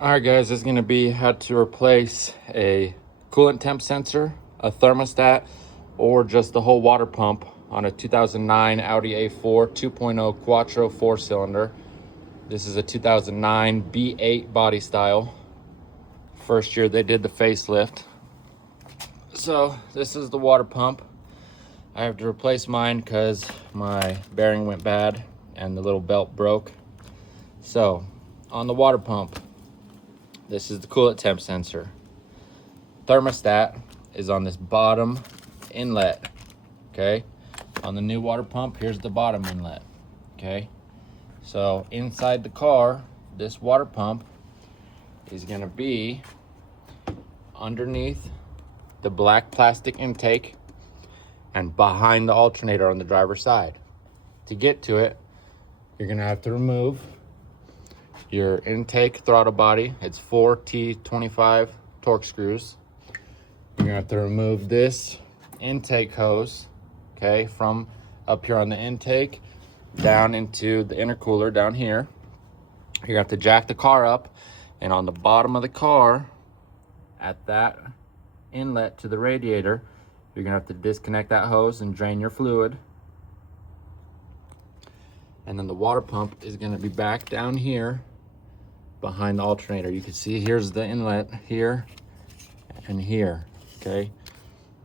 All right, guys, this is going to be how to replace a coolant temp sensor, a thermostat, or just the whole water pump on a 2009 Audi A4 2.0 Quattro 4-cylinder. This is a 2009 B8 body style. First year they did the facelift. So this is the water pump. I have to replace mine because my bearing went bad and the little belt broke. So on the water pump, this is the coolant temp sensor. Thermostat is on this bottom inlet, okay? On the new water pump, here's the bottom inlet, okay? So inside the car, this water pump is gonna be underneath the black plastic intake and behind the alternator on the driver's side. To get to it, you're gonna have to remove your intake throttle body. It's 4 T25 torque screws. You're gonna have to remove this intake hose, okay, from up here on the intake down into the intercooler down here. You're gonna have to jack the car up, and on the bottom of the car, at that inlet to the radiator, you're gonna have to disconnect that hose and drain your fluid. And then the water pump is gonna be back down here behind the alternator. You can see here's the inlet here and here, okay?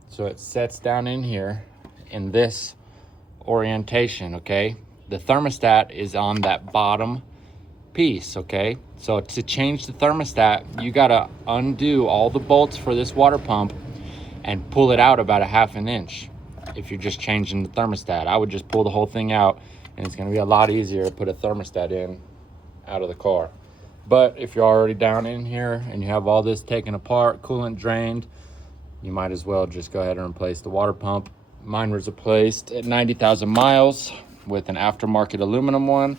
So it sets down in here in this orientation, okay? The thermostat is on that bottom piece, okay? So to change the thermostat, you gotta undo all the bolts for this water pump and pull it out about a ½ inch. If you're just changing the thermostat, I would just pull the whole thing out, and it's gonna be a lot easier to put a thermostat in out of the car. But if you're already down in here and you have all this taken apart, coolant drained, you might as well just go ahead and replace the water pump. Mine was replaced at 90,000 miles with an aftermarket aluminum one.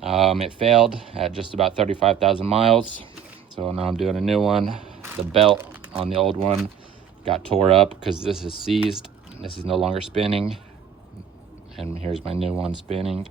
It failed at just about 35,000 miles. So now I'm doing a new one. The belt on the old one got tore up because this is seized. This is no longer spinning. And here's my new one spinning.